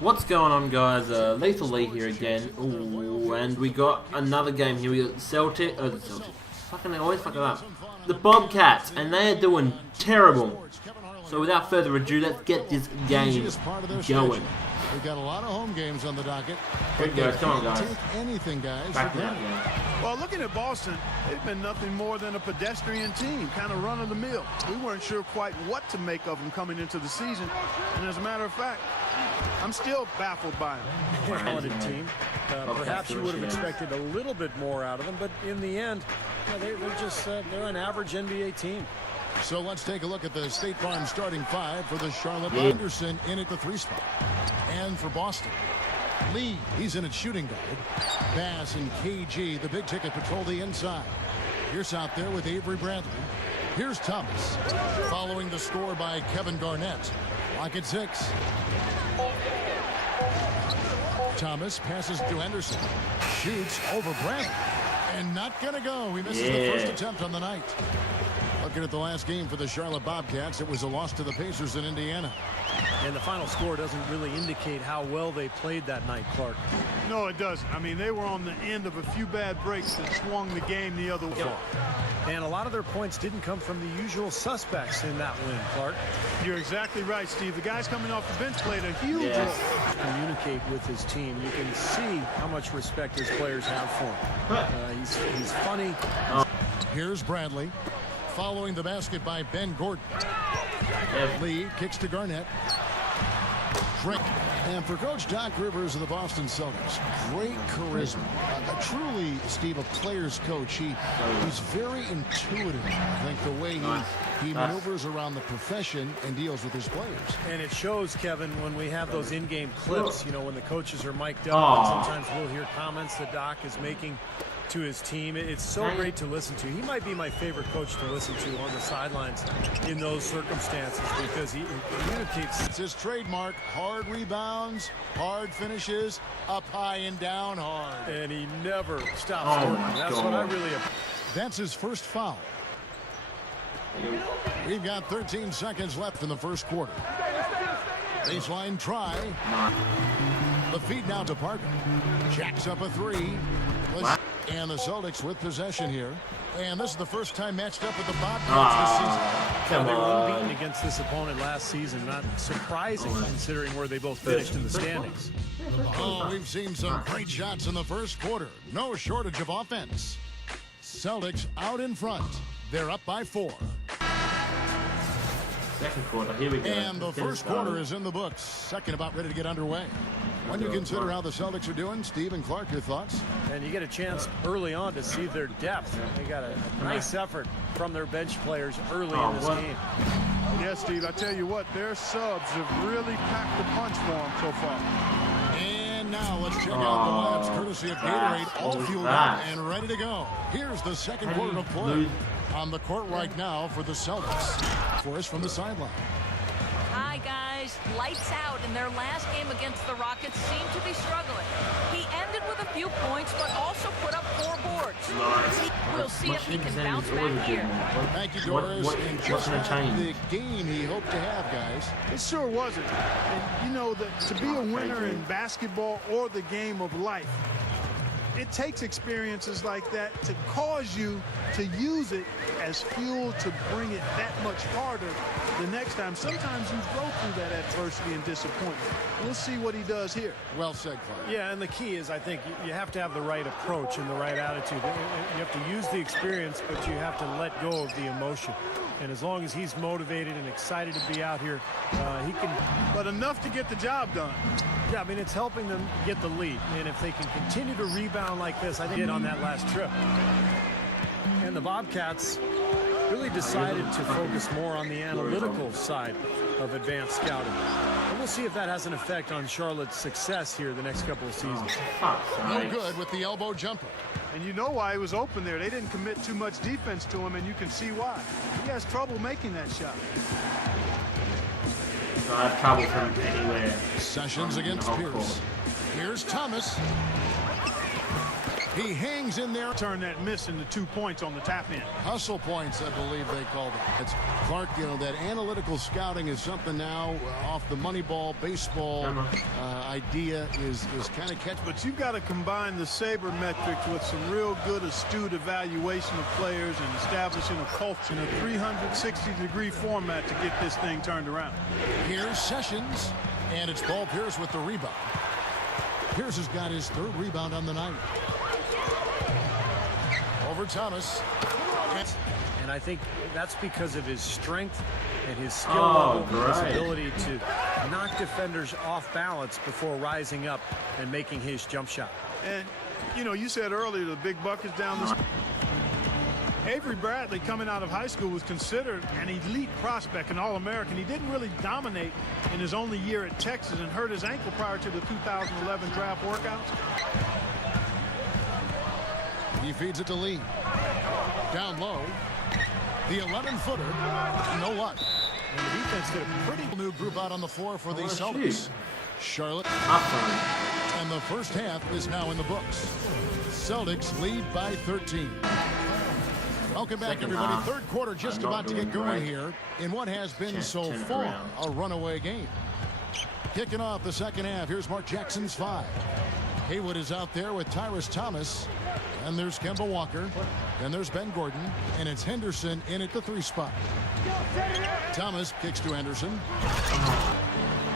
What's going on, guys? Leethal Lee here again. Ooh, and we got another game here. We got the Celtic. Fucking, I always fuck it up. The Bobcats, and they are doing terrible. So without further ado, let's get this game going. We've got a lot of home games on the docket. Good guys, come on, guys. Take anything, guys. Back to that game. Well, looking at Boston, they've been nothing more than a pedestrian team, kind of run of the mill. We weren't sure quite what to make of them coming into the season, and as a matter of fact, I'm still baffled by them. Talented team. Perhaps you would have expected a little bit more out of them, but in the end, they're just they're an average NBA team. So let's take a look at the State Farm starting five for the Charlotte. Anderson in at the 3 spot. And for Boston, Lee, he's in at shooting guard. Bass and KG, the big ticket, patrol the inside. Pierce out there with Avery Bradley. Here's Thomas, following the score by Kevin Garnett. Lock at 6. Thomas passes to Anderson. Shoots over Bradley. And not going to go. He misses the first attempt on the night. Looking at the last game for the Charlotte Bobcats, it was a loss to the Pacers in Indiana. And the final score doesn't really indicate how well they played that night, Clark. No, it doesn't. I mean, they were on the end of a few bad breaks that swung the game the other way. And a lot of their points didn't come from the usual suspects in that win, Clark. You're exactly right, Steve. The guys coming off the bench played a huge role. Communicate with his team. You can see how much respect his players have for him. He's funny. Here's Bradley. Following the basket by Ben Gordon. Lee kicks to Garnett. Drake. And for Coach Doc Rivers of the Boston Celtics, great charisma. Truly, Steve, a player's coach. He's very intuitive. I think the way he maneuvers around the profession and deals with his players. And it shows, Kevin, when we have those in-game clips, you know, when the coaches are mic'd up, and sometimes we'll hear comments that Doc is making to his team. It's so great to listen to. He might be my favorite coach to listen to on the sidelines in those circumstances because he communicates. It's his trademark: hard rebounds, hard finishes, up high and down hard. And he never stops working. That's what I really appreciate. That's his first foul. We've got 13 seconds left in the first quarter. Baseline try. The feed now to Parker. Jacks up a 3. And the Celtics with possession here. And this is the first time matched up with the Bobcats this season. They were unbeaten against this opponent last season. Not surprising considering where they both finished in the standings. Oh, we've seen some great shots in the first quarter. No shortage of offense. Celtics out in front. They're up by 4. Second quarter, here we go. And the first quarter is in the books. Second about ready to get underway. When you consider how the Celtics are doing, Steve and Clark, your thoughts? And you get a chance early on to see their depth. They got a nice effort from their bench players early in this game. Yes, Steve, I tell you what, their subs have really packed the punch for them so far. And now let's check out the labs courtesy of Gatorade, all fueled up and ready to go. Here's the second quarter of play. On the court right now for the Celtics. For us from the sideline. Hi, guys. Lights out, and their last game against the Rockets seemed to be struggling. He ended with a few points, but also put up 4 boards. We'll see if he can bounce back here. Thank you, Doris. And just the game he hoped to have, guys. It sure wasn't. And you know that to be a winner in basketball or the game of life, it takes experiences like that to cause you to use it as fuel to bring it that much harder the next time. Sometimes you go through that adversity and disappointment. We'll see what he does here. Well said, Clark. Yeah, and the key is, I think, you have to have the right approach and the right attitude. You have to use the experience, but you have to let go of the emotion. And as long as he's motivated and excited to be out here, he can. But enough to get the job done. Yeah, I mean, it's helping them get the lead. And if they can continue to rebound like this, I think they did on that last trip. And the Bobcats really decided to focus more on the analytical side of advanced scouting. And we'll see if that has an effect on Charlotte's success here the next couple of seasons. No good with the elbow jumper. And you know why he was open there. They didn't commit too much defense to him, and you can see why. He has trouble making that shot. I have trouble from anywhere. Sessions against Pierce. Here's Thomas. He hangs in there. Turn that miss into 2 points on the tap in. Hustle points, I believe they called it. It's Clark, you know, that analytical scouting is something now off the Moneyball baseball idea is kind of catch. But you've got to combine the sabermetrics with some real good, astute evaluation of players and establishing a culture in a 360-degree format to get this thing turned around. Here's Sessions, and it's Paul Pierce with the rebound. Pierce has got his 3rd rebound on the night. Over Thomas. And I think that's because of his strength and his skill level, his ability to knock defenders off balance before rising up and making his jump shot. And, you know, you said earlier the big buckets down the... Avery Bradley, coming out of high school, was considered an elite prospect, an All-American. He didn't really dominate in his only year at Texas and hurt his ankle prior to the 2011 draft workouts. He feeds it to Lee. Down low. The 11-footer. No luck. And the defense did a pretty new group out on the floor for the Celtics. Geez. Charlotte. Awesome. And the first half is now in the books. Celtics lead by 13. Welcome back, everybody. Half. 3rd quarter just about to get going here in what has been so far a runaway game. Kicking off the 2nd half. Here's Mark Jackson's 5. Haywood is out there with Tyrus Thomas. And there's Kemba Walker. And there's Ben Gordon. And it's Henderson in at the 3 spot. Thomas kicks to Henderson.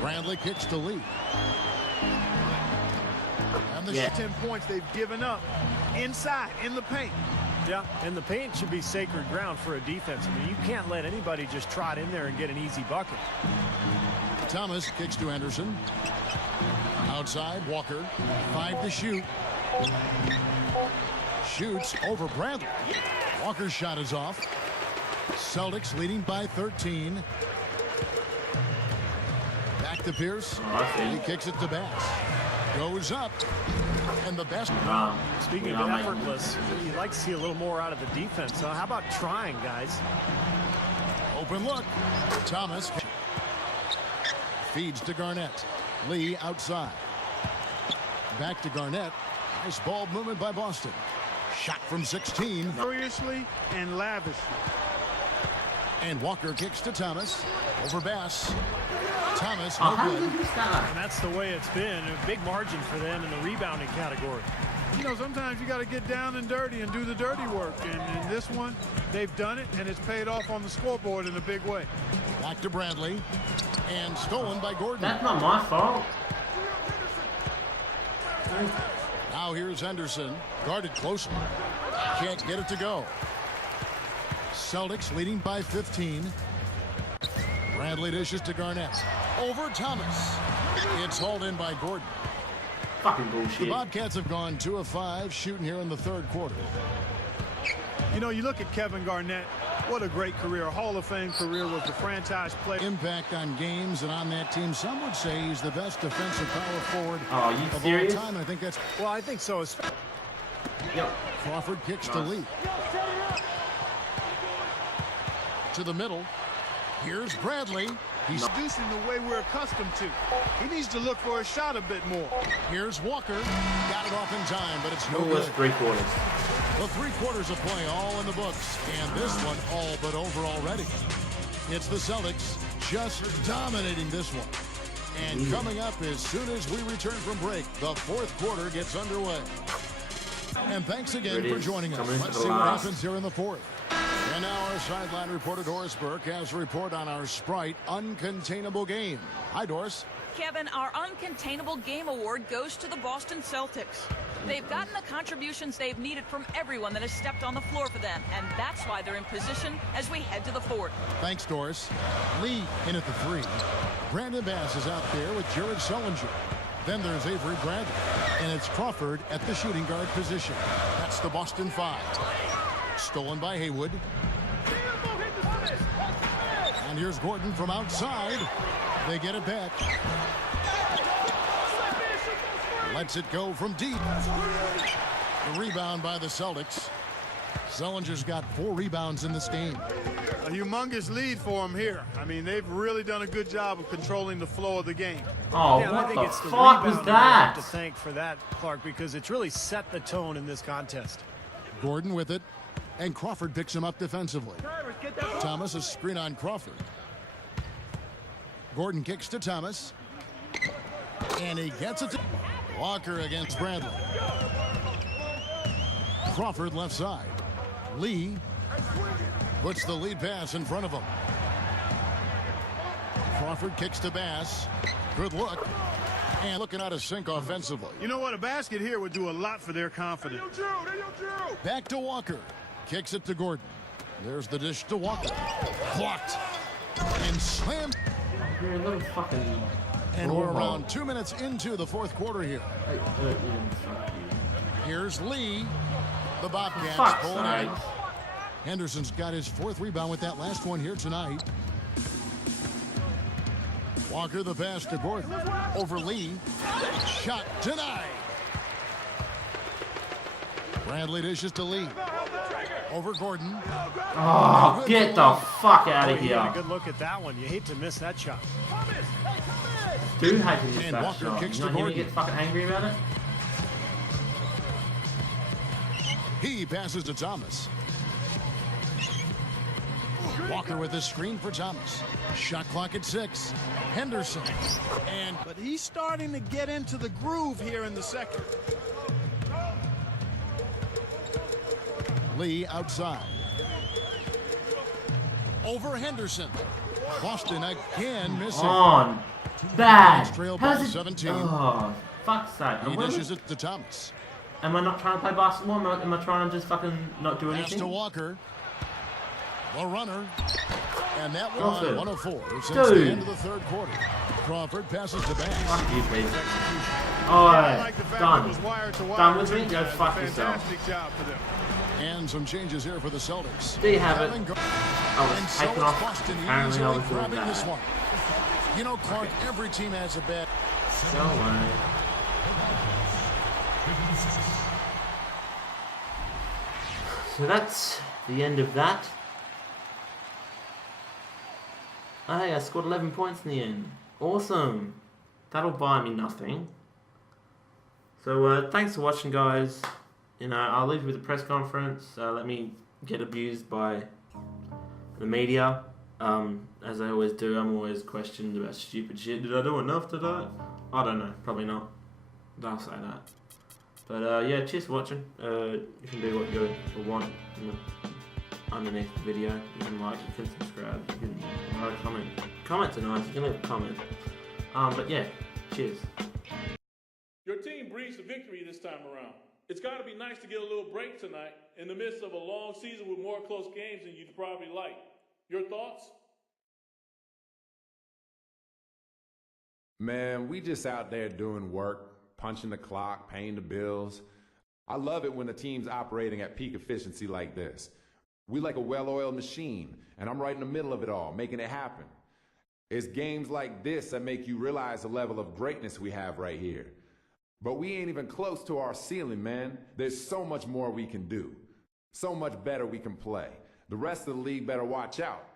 Bradley kicks to Lee. And the 10 points they've given up inside in the paint. Yeah, and the paint should be sacred ground for a defense. I mean, you can't let anybody just trot in there and get an easy bucket. Thomas kicks to Anderson. Outside, Walker. 5 to shoot. Shoots over Bradley. Walker's shot is off. Celtics leading by 13. Back to Pierce. He kicks it to Bass. Goes up. And the best. Speaking of effortless, you'd like to see a little more out of the defense. So how about trying, guys? Open look. Thomas feeds to Garnett. Lee outside. Back to Garnett. Nice ball movement by Boston. Shot from 16. Furiously and lavishly. And Walker kicks to Thomas. Over Bass. Thomas. And that's the way it's been. A big margin for them in the rebounding category. You know, sometimes you got to get down and dirty and do the dirty work. And in this one, they've done it, and it's paid off on the scoreboard in a big way. Back to Bradley. And stolen by Gordon. That's not my fault. Now here's Henderson. Guarded closely. Can't get it to go. Celtics leading by 15. Bradley dishes to Garnett. Over Thomas. It's hauled in by Gordon. Fucking bullshit. The Bobcats have gone 2 of 5 shooting here in the 3rd quarter. You know, you look at Kevin Garnett. What a great career. A Hall of Fame career, was the franchise player. Impact on games and on that team. Some would say he's the best defensive power forward you of serious? all time. I think that's... Well, I think so. Yep. Crawford kicks to Lee. To the middle. Here's Bradley. He's Producing the way we're accustomed to. He needs to look for a shot a bit more. Here's Walker. Got it off in time, but it's no It was good. 3 quarters. Well, 3 quarters of play all in the books, and this one all but over already. It's the Celtics just dominating this one. And coming up as soon as we return from break, the 4th quarter gets underway. And thanks again for joining us. Let's see what happens here in the 4th. And now our sideline reporter Doris Burke has a report on our Sprite Uncontainable Game. Hi, Doris. Kevin, our Uncontainable Game Award goes to the Boston Celtics. They've gotten the contributions they've needed from everyone that has stepped on the floor for them, and that's why they're in position as we head to the 4th. Thanks, Doris. Lee in at the 3. Brandon Bass is out there with Jared Sullinger. Then there's Avery Bradley, and it's Crawford at the shooting guard position. That's the Boston 5. Stolen by Haywood. And here's Gordon from outside. They get it back. Lets it go from deep. The rebound by the Celtics. Sullinger's got 4 rebounds in this game. A humongous lead for them here. I mean, they've really done a good job of controlling the flow of the game. Oh, Yeah, what I think the it's the fuck was rebounding you have that? to thank for that, Clark, because it's really set the tone in this contest. Gordon with it, and Crawford picks him up defensively. Thomas, a screen on Crawford. Gordon kicks to Thomas, and he gets it to Walker against Bradley. Crawford left side. Lee puts the lead pass in front of him. Crawford kicks to Bass. Good look. And looking out of sync offensively. You know what? A basket here would do a lot for their confidence. Back to Walker. Kicks it to Gordon. There's the dish to Walker. Blocked. And slammed. You're a little fucking... And we're around 2 minutes into the fourth quarter here. Here's Lee. The Bobcats pulling out. Henderson's got his fourth rebound with that last one here tonight. Walker the pass to Gordon. Over Lee. Shot denied. Bradley dishes to Lee. Over Gordon. Oh, get the fuck out of You got a here. good look at that one. You hate to miss that shot. Do hate to miss And that Walker shot. kicks You to not hear me Gordon. get fucking angry about it? He passes to Thomas. Walker with a screen for Thomas. Shot clock at 6. Henderson. And But he's starting to get into the groove here in the second. Lee outside. Over Henderson. Boston again missing. On. Bad. Trail by How's it... 17. Oh, fuck's sake. He dishes it to Thomas. Am I not trying to play basketball? Am I trying to just fucking not do Pass anything? to Walker. The runner. And that Crawford. one 104 since Dude. the end of the third quarter. Crawford passes to Bass. Fuck you, please. I Alright, like the fact done. it was wire to wire. Done with me? too, Go guys. fuck yourself. Fantastic job for them. And some changes here for the Celtics. There you have it. Having go- I was And so taken it's off. Boston Apparently I easily was doing grabbing this that. one. You know, Clark, every team has a bad... So, so that's the end of that. Oh, hey, I scored 11 points in the end. Awesome. That'll buy me nothing. So, thanks for watching, guys. You know, I'll leave you with the press conference. Let me get abused by the media. As I always do, I'm always questioned about stupid shit. Did I do enough today? I don't know. Probably not. I'll say that. But, yeah, cheers for watching. You can do what you want underneath the video. You can like, you can subscribe, you can write a comment. Comments are nice, you can leave a comment. But yeah, cheers. Your team breezed to victory this time around. It's got to be nice to get a little break tonight in the midst of a long season with more close games than you'd probably like. Your thoughts? Man, we just out there doing work, punching the clock, paying the bills. I love it when the team's operating at peak efficiency like this. We like a well-oiled machine, and I'm right in the middle of it all, making it happen. It's games like this that make you realize the level of greatness we have right here. But we ain't even close to our ceiling, man. There's so much more we can do. So much better we can play. The rest of the league better watch out.